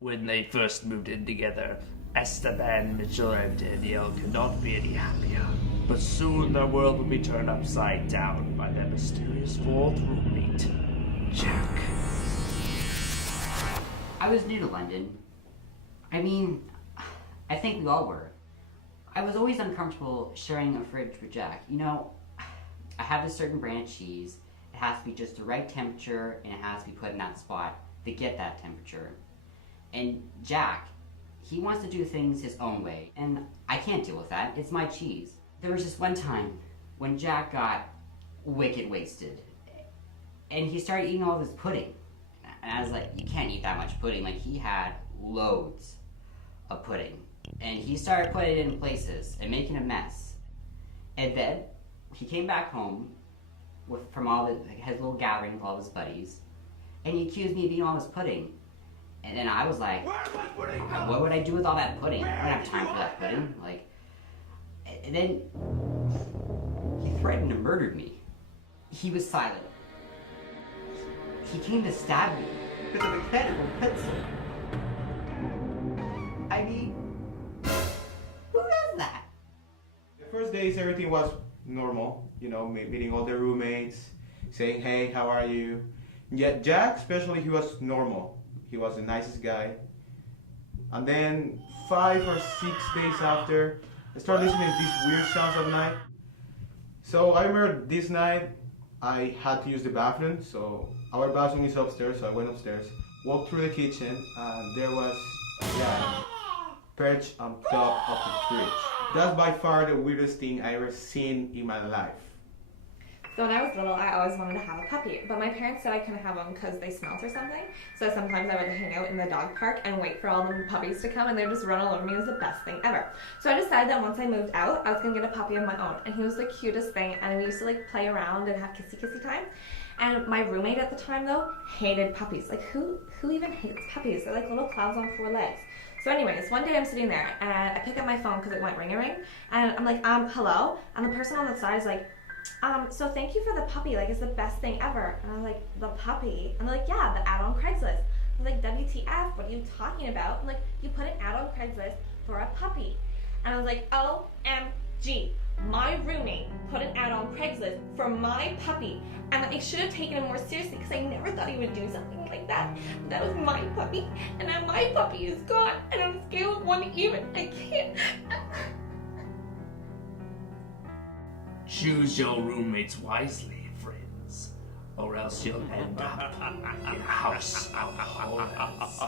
When they first moved in together, Esteban, Mitchell, and Danielle could not be any happier. But soon their world would be turned upside down by their mysterious fourth roommate, Jack. I was new to London. I mean, I think we all were. I was always uncomfortable sharing a fridge with Jack. You know, I have a certain brand of cheese. It has to be just the right temperature, and it has to be put in that spot to get that temperature. And Jack, he wants to do things his own way, and I can't deal with that. It's my cheese. There was just one time when Jack got wicked wasted, and he started eating all of his pudding. And I was like, you can't eat that much pudding. Like, he had loads of pudding. And he started putting it in places and making a mess. And then he came back home from all his little gathering with all his buddies, and he accused me of eating all his pudding. And then I was like, what would I do with all that pudding? I don't have time for that pudding. Like, and then he threatened to murder me. He was silent. He came to stab me with a mechanical pencil. I mean, who does that? The first days, everything was normal. You know, meeting all the roommates, saying, hey, how are you? Yet Jack, especially, he was normal. He was the nicest guy. And then 5 or 6 days after, I started listening to these weird sounds at night. So I remember this night, I had to use the bathroom. So our bathroom is upstairs, so I went upstairs, walked through the kitchen, and there was Jack perched on top of the fridge. That's by far the weirdest thing I ever seen in my life. So when I was little, I always wanted to have a puppy, but my parents said I couldn't have one because they smelled or something. So sometimes I would hang out in the dog park and wait for all the puppies to come, and they'd just run all over me. It was the best thing ever. So I decided that once I moved out, I was gonna get a puppy of my own, and he was the cutest thing. And we used to like play around and have kissy time. And my roommate at the time though hated puppies. Like who even hates puppies? They're like little clouds on 4 legs. So anyways, one day I'm sitting there and I pick up my phone because it went ring-a-ring, and I'm like, hello? And the person on the side is like, so thank you for the puppy, like it's the best thing ever. And I was like, the puppy? And they're like, yeah, the ad on Craigslist. I was like, WTF, what are you talking about? I'm like, you put an ad on Craigslist for a puppy. And I was like, OMG, my roommate put an ad on Craigslist for my puppy. And I should have taken him more seriously because I never thought he would do something like that. That was my puppy, and now my puppy is gone. And on a scale of 1 to even, I can't. Choose your roommates wisely, friends, or else you'll end up in a house of horrors.